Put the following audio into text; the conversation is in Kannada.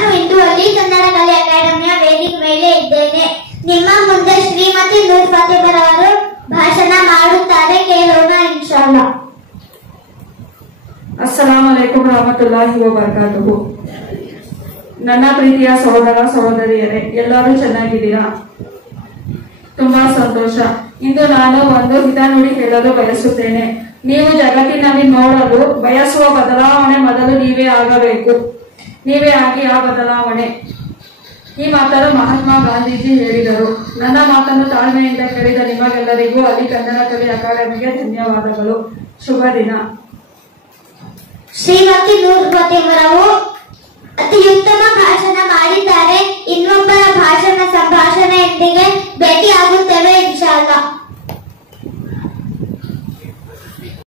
ನಾನು ಇಂದು ಅಲ್ಲಿ ಕನ್ನಡ ಕಲೆ ಅಕಾಡೆಮಿಯ ವೇದಿಕೆ ಮೇಲೆ ಇದ್ದೇನೆ. ನಿಮ್ಮ ಮುಂದೆ ಶ್ರೀಮತಿ ನೂರ್ ಫಾತಿಮರವರು ಭಾಷಣ ಮಾಡುತ್ತಾರೆ, ಕೇಳೋಣ ಇನ್ಶಾಲ್ಲಾ. ಅಸ್ಸಲಾಮು ಅಲೈಕುಂ ವರಹಮತುಲ್ಲಾಹಿ ವಬರಕಾತುಹು. ನನ್ನ ಪ್ರೀತಿಯ ಸಹೋದರ ಸಹೋದರಿಯರೇ, ಎಲ್ಲರೂ ಚೆನ್ನಾಗಿದ್ದೀರಾ? ತುಂಬಾ ಸಂತೋಷ. ಇಂದು ನಾನು ಒಂದು ಹಿತನುಡಿ ಹೇಳಲು ಬಯಸುತ್ತೇನೆ. ನೀವು ಜಗತ್ತಿನಲ್ಲಿ ನೋಡಲು ಬಯಸುವ ಬದಲಾವಣೆ ಮೊದಲು ನೀವೇ ಆಗಬೇಕು. ನೀವೇ ಆಗಿ ಆ ಬದಲಾವಣೆ. ಈ ಮಾತನ್ನು ಮಹಾತ್ಮ ಗಾಂಧೀಜಿ ಹೇಳಿದರು. ನನ್ನ ಮಾತನ್ನು ತಾಳ್ಮೆಯಿಂದ ಕೇಳಿದ ನಿಮಗೆಲ್ಲರಿಗೂ ಅಲ್ಲಿ ಕನ್ನಡ ಕಲೆ ಅಕಾಡೆಮಿಗೆ ಧನ್ಯವಾದಗಳು. ಶುಭ ದಿನ. ಶ್ರೀಮತಿ ನೂರ್ ಫಾತಿಮರವರು ಅತಿ ಉತ್ತಮ ಭಾಷಣ ಮಾಡಿದ್ದಾರೆ. ಇನ್ನೊಬ್ಬರ ಭಾಷಣ ಸಂಭಾಷಣೆಯೊಂದಿಗೆ